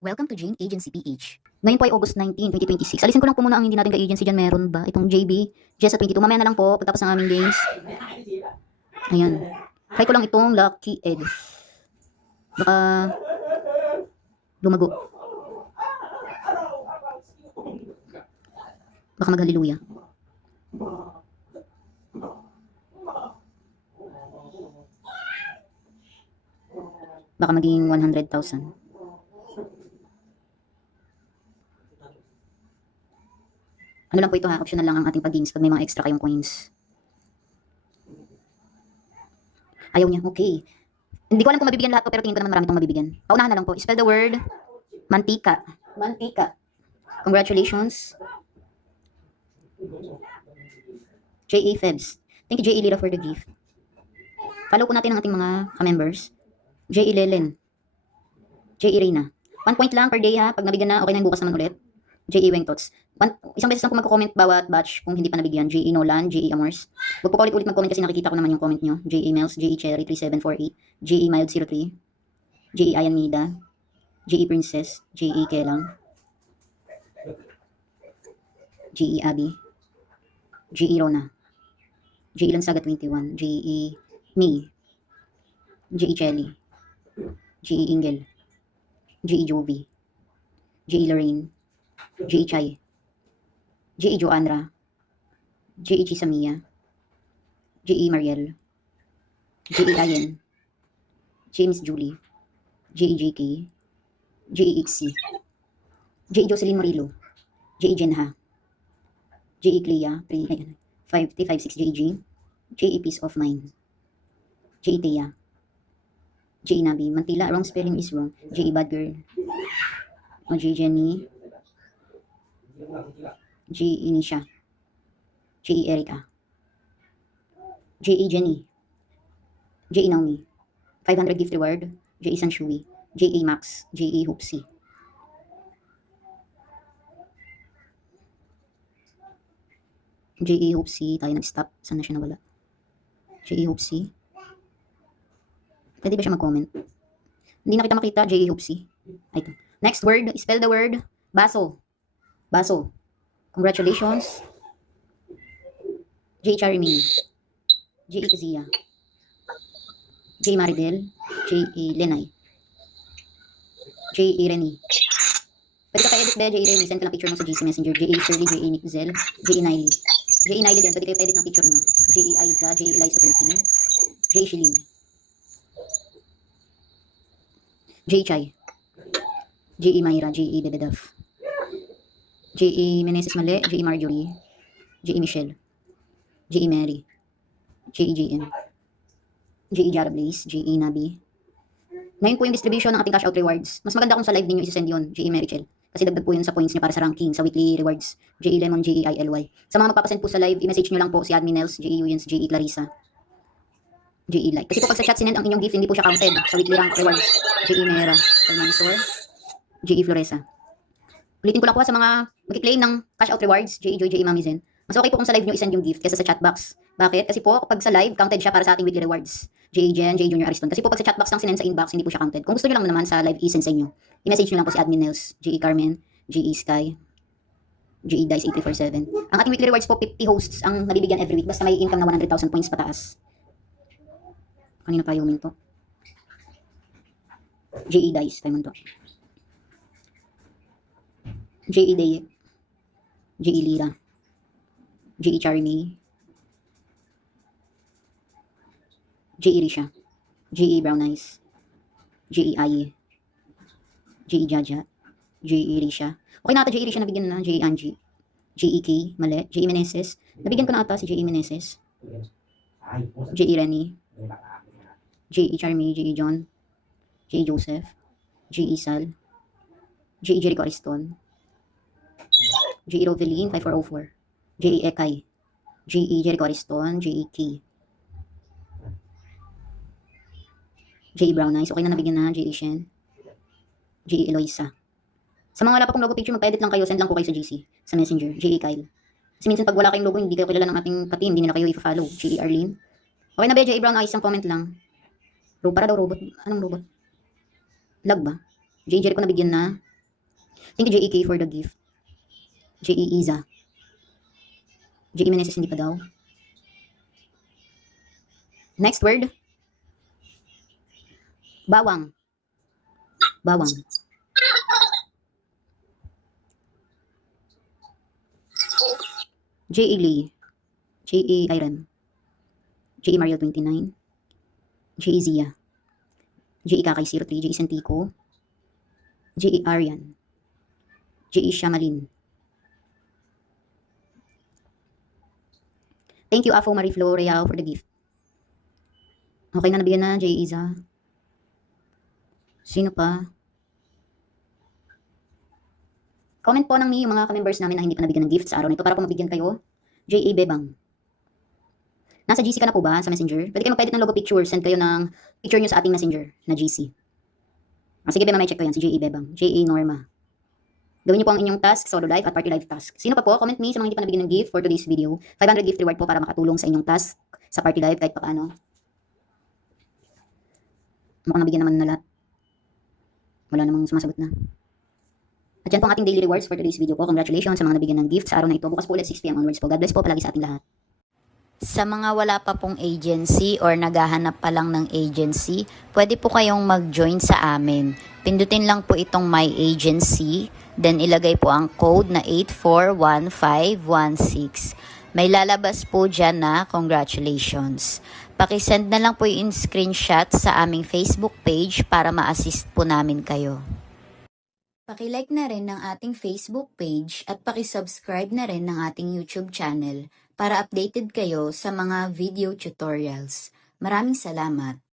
Welcome to Jane Agency PH. Ngayon po ay August 19, 2026. Alisin ko lang po muna ang hindi natin ka-agency dyan. Meron ba? Itong JB, Jessa 22. Mamaya na lang po, pagtapos ng aming games. Ayan. Try ko lang itong Lucky Egg. Baka lumago. Baka mag-hallelujah. Baka maging 100,000. Ano lang po ito ha, optional lang ang ating pag-games pag may mga extra kayong coins. Ayaw niya, okay. Hindi ko alam kung mabibigyan lahat to, pero tingin ko naman marami itong mabibigyan. Paunahan na lang po. Spell the word mantika. Mantika. Congratulations. J.A. Febs. Thank you, J.A. Lira, for the gift. Follow po natin ang ating mga ka-members. J.A. Lelen. J.A. Reyna. 1 point lang per day ha. Pag nabigyan na, okay na yung bukas naman ulit. J.A. Wengtots. Isang beses lang po magko-comment bawat batch kung hindi pa nabigyan. J.A. Nolan, J.A. Amors. Huwag po paulit-ulit mag-comment kasi nakikita ko naman yung comment nyo. J.A. Mels, J.A. Cherry 3748, J.A. Mild 03, J.A. Ayanida, J.A. Princess, J.A. Kelang, J.A. Abby, J.A. Rona, J.A. Lansaga 21, J.A. May, J.A. Chelly, J.A. Ingel, J.A. Jovi, J.A. Lorraine, J.A. Chai, J.A. Joanra, J.A. Chisamia, J.A. Mariel, J.A. Ayen, James Julie, J.A. JK, J.A. HC, J.A. Jocelyn Morillo, J.A. Jenha, J.A. Clea, 556 J.A. J.A. Peace of Mind, J.A. Thea, J.A. Nabi, Mantila, wrong spelling is wrong, J.A. Bad Girl, J.A. Jenny, J.A. Inisha, J.A. Erica, J.A. Jenny, J.A. Naomi, 500 gift reward, J.A. Sanshui, J.A. Max, J.A. Hoopsy, J.A. Hoopsy, tayo nag-stop, saan na siya nawala? J.A. Hoopsy, pwede ba siya mag-comment? Hindi na kita makita, J.A. Hoopsy. Ay, ito. Next word, spell the word, baso. Baso. Congratulations. J. Charimini, J. Kazia, J. Maribel, J. Lenay, J. Reni. Pwede ka pa-edit ba, J. Reni? Send ka lang picture mo sa GC Messenger. J. Shirley, J. Nickzel, J. Niley. J. Niley din, pwede kayo pa-edit ng picture nyo. J. Aiza, J. Eliza 13, J. Shilin, J. Chai, J. Mayra, J. Bebedaf, J. Meneses Male, J. Marjorie, J. Michelle, J. Mary, J. JM, J. Jara Blaze, J. Nabi. Ngayon po yung distribution ng ating cash out rewards. Mas maganda kung sa live ninyo isi-send yun, J. Merichel. Kasi dagdag po yun sa points niya para sa ranking, sa weekly rewards. J. Lemon, J. ILY. Sa mga magpapasend po sa live, i-message nyo lang po si Admin Nels, J. Uyens, J. Clarissa, J. Like. Kasi po pag sa chat sinend ang inyong gift, hindi po siya counted sa weekly rank rewards. J. Mera, Almansor, J. Floresa. Ulitin ko lang po sa mga mag-claim ng cash out rewards, J. Joy, J. Mamizen. Mas okay po kung sa live nyo i-send yung gift kaysa sa chat box. Bakit? Kasi po kapag sa live, counted siya para sa ating weekly rewards. J. Jen, J. Junior Ariston. Kasi po pag sa chat box lang sinend sa inbox, hindi po siya counted. Kung gusto nyo lang naman sa live i-send sa inyo, i-message nyo lang po si Admin Nels, J. Carmen, J. Sky, J. Dice 8347. Ang ating weekly rewards po, 50 hosts ang nabibigyan every week basta may income na 100,000 points pataas. Kanina pa yung to. J. Dice, tayo to. J. Day, J. Lira, J. Charmy, J. Risha, J. Brown Eyes, J. Aye, J. Jaja, J. Risha. Okay na ata J. Risha nabigyan na, J. Angie, J. K. Male, J. Meneses. Nabigyan ko na ata si J. Meneses, J. Reni, J. Charmy, J. John, J. Joseph, J. Isal, J. Jericho Ariston, J. Roveline 5404, J. Ekay, J. Jericho Ariston, J. K. J. Brown Eyes, okay na nabigyan na, J. Shen, J. Eloisa. Sa mga wala pa pong logo picture, mag-edit lang kayo, send lang po kayo sa GC, sa Messenger, J. Kyle. Kasi minsan pag wala kayong logo, hindi kayo kilala ng ating ka-team, hindi nila kayo i-follow, J. Arlene. Okay na ba, J. Brown Eyes, ang comment lang. Para daw robot, anong robot? Lag ba? J. Jericho nabigyan na, Thank you, JEK, for the gift. JE Iza. JE Meneses, hindi pa daw. Next word. Bawang. Bawang. JE Lee. JE Iron. JE Mario 29. JE Zia. JE Kakay 03. JE Santico. JE Arian. JE Shamalin. Thank you, Afo Marie Flo Reao, for the gift. Okay na, nabigyan na, JE Iza. Sino pa? Comment po ng yung mga ka-members namin na hindi pa nabigyan ng gift sa araw nito para po mabigyan kayo. JA Bebang. Nasa GC ka na po ba sa Messenger? Pwede kayo mag-edit ng logo picture. Send kayo ng picture nyo sa ating Messenger na GC. Sige, Beba, may check ko yan. Si JA Bebang. JA Norma. Gawin niyo po ang inyong task, solo life at party life task. Sino pa po? Comment me sa mga hindi pa nabigyan ng gift for today's video. 500 gift reward po para makatulong sa inyong task sa party life kahit pa paano. Mukhang nabigyan naman na lahat. Wala namang sumasagot na. At yan po ang ating daily rewards for today's video po. Congratulations sa mga nabigyan ng gift sa araw na ito. Bukas po ulit 6 PM onwards po. God bless po palagi sa ating lahat. Sa mga wala pa pong agency or naghahanap pa lang ng agency, pwede po kayong mag-join sa amin. Pindutin lang po itong My Agency, then ilagay po ang code na 841516. May lalabas po dyan na congratulations. Pakisend na lang po yung screenshot sa aming Facebook page para ma-assist po namin kayo. Pakilike na rin ng ating Facebook page at pakisubscribe na rin ng ating YouTube channel para updated kayo sa mga video tutorials. Maraming salamat!